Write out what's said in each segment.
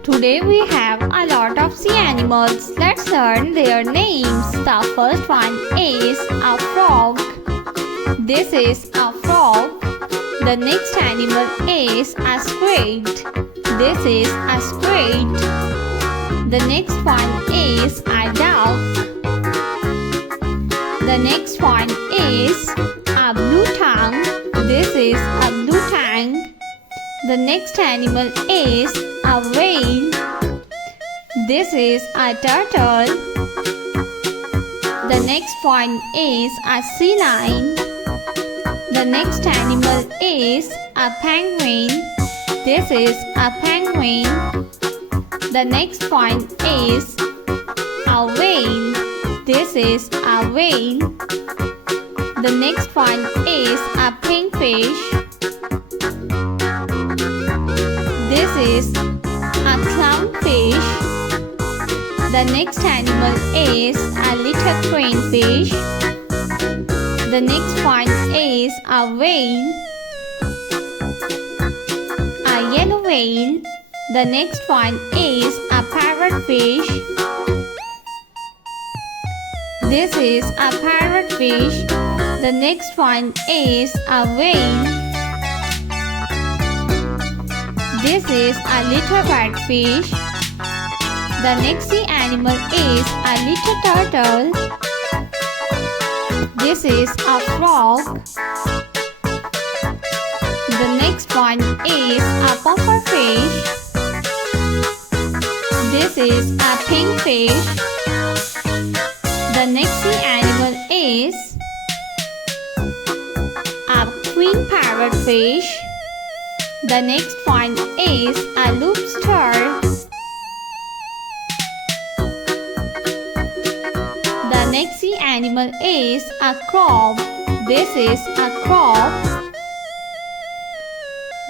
Today we have a lot of sea animals. Let's learn their names. The first one is a frog. This is a frog. The next animal is a squid. This is a squid. The next one is a duck. The next one is a blue tongue. This is a blue tongue. The next animal is a whale. This is a turtle. The next one is a sea lion. The next animal is a penguin. This is a penguin. The next one is a whale. This is a whale. The next one is a kingfish. This is a clownfish. The next animal is a little crayfish. The next one is a whale, a yellow whale. The next one is a parrotfish. This is a parrotfish. The next one is a whale. This is a little redfish. The next sea animal is a little turtle. This is a frog. The next one is a pufferfish. This is a kingfish. The next sea animal is a queen parrotfish. The next one is a lobster. The next sea animal is a crab. This is a crab.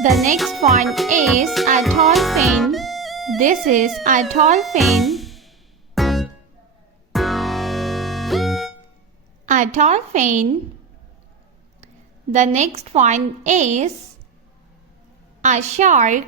The next one is a dolphin. This is a dolphin. A dolphin. The next one is a shark.